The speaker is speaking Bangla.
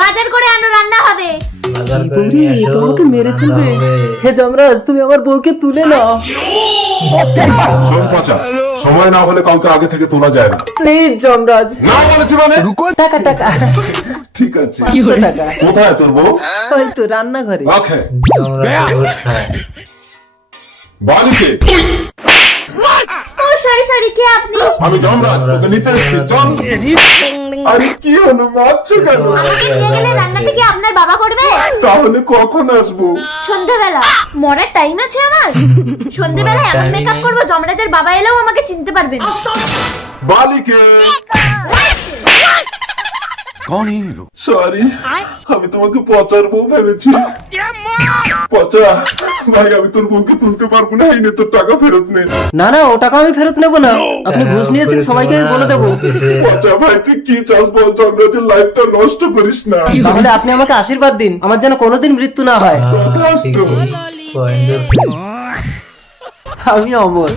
বাজার করে আনো, রান্না হবে। তোমাকে মেরে ফেলবে। হে যমরাজ, তুমি আমার বউকে তুলে নাও। শোন পচা, সময় না হলে কাউকে আগে থেকে তোলা যায় না। প্লিজ যমরাজ। না বলেছি মানে? টাকা টাকা। ঠিক আছে। 500 টাকা। কোথায় তোর বউ? ওই তো রান্নাঘরে। রাখে বালিকে। ও সরি সরি, কে আপনি? আমি যমরাজ, তোকে নিতে এসেছি, চল। আরে কি হলো, মারছো কেন? আমাকে নিয়ে গেলে রান্নাটা কি আপনার বাবা করবে? তাহলে কখন আসবো? সন্ধ্যাবেলা। মরার টাইম আছে আমার? সন্ধ্যাবেলা এমন মেকআপ করবো যমরাজের বাবা এলেও আমাকে চিনতে পারবেন। বালিকে সরি, আমি তোমাকে পচার বউ ভেবেছি। পচা ভাই, আমি তোর বউকে তুলতে পারবো না, এই নে তোর টাকা ফেরত নে। না না, ও টাকা আমি ফেরত নেবো না। আপনি ঘুষ নিয়েছেন, সবাইকে আমি বলে দেবো। পচা ভাই, তুই কি চাস বল? যমরাজের লাইফটা নষ্ট করিস না। তাহলে আপনি আমাকে আশীর্বাদ দিন, আমার যেন কোনোদিন মৃত্যু না হয়। তথাস্তু। আমি অমর।